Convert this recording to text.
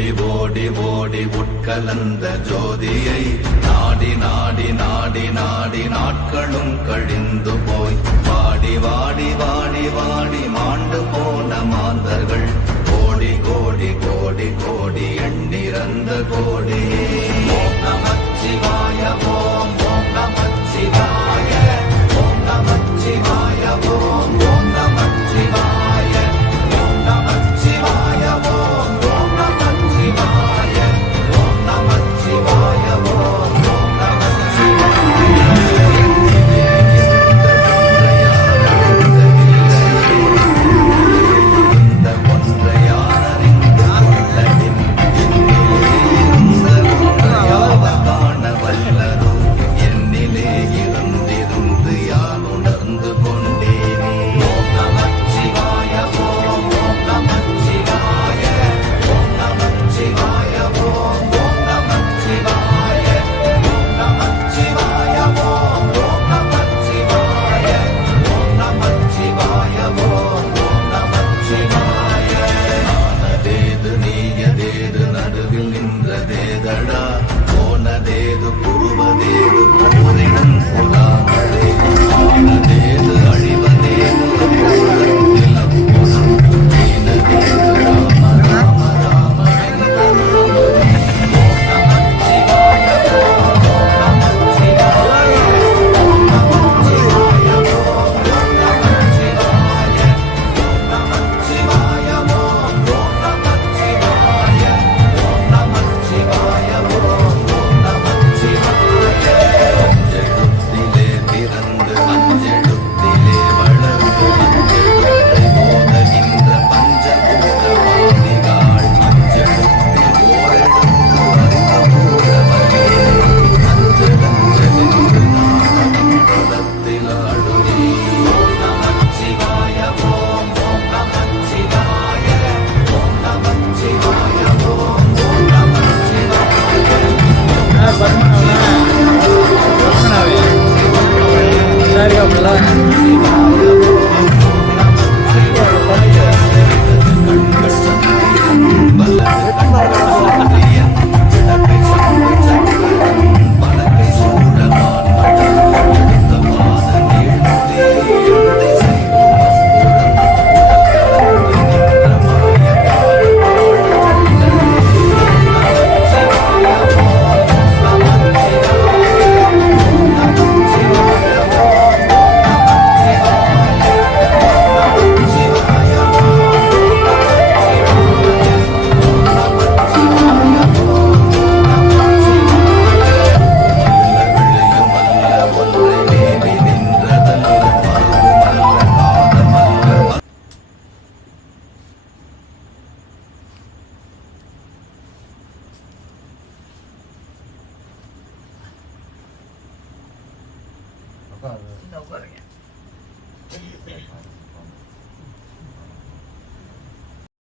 ஓடி ஓடி உட்கலந்த ஜோதியை நாடி நாடி நாடி நாடி நாட்களும் கழிந்து போய் வாடி வாடி வாடி வாடி மாண்டு போன மாந்தர்கள் கோடி கோடி கோடி கோடி எண்ணிறந்த கோடி. ஓம் நமச்சிவாய ஓம் ஓம் நமச்சிவாய ஓம் நமச்சிவாய ஓம் ஓம் நமச்சிவாய ஓம் நமச்சிவாய ஓம் ஓம் நமச்சிவாய ஓம் நமச்சிவாய ஓம் ஓம் உட்காருங்க.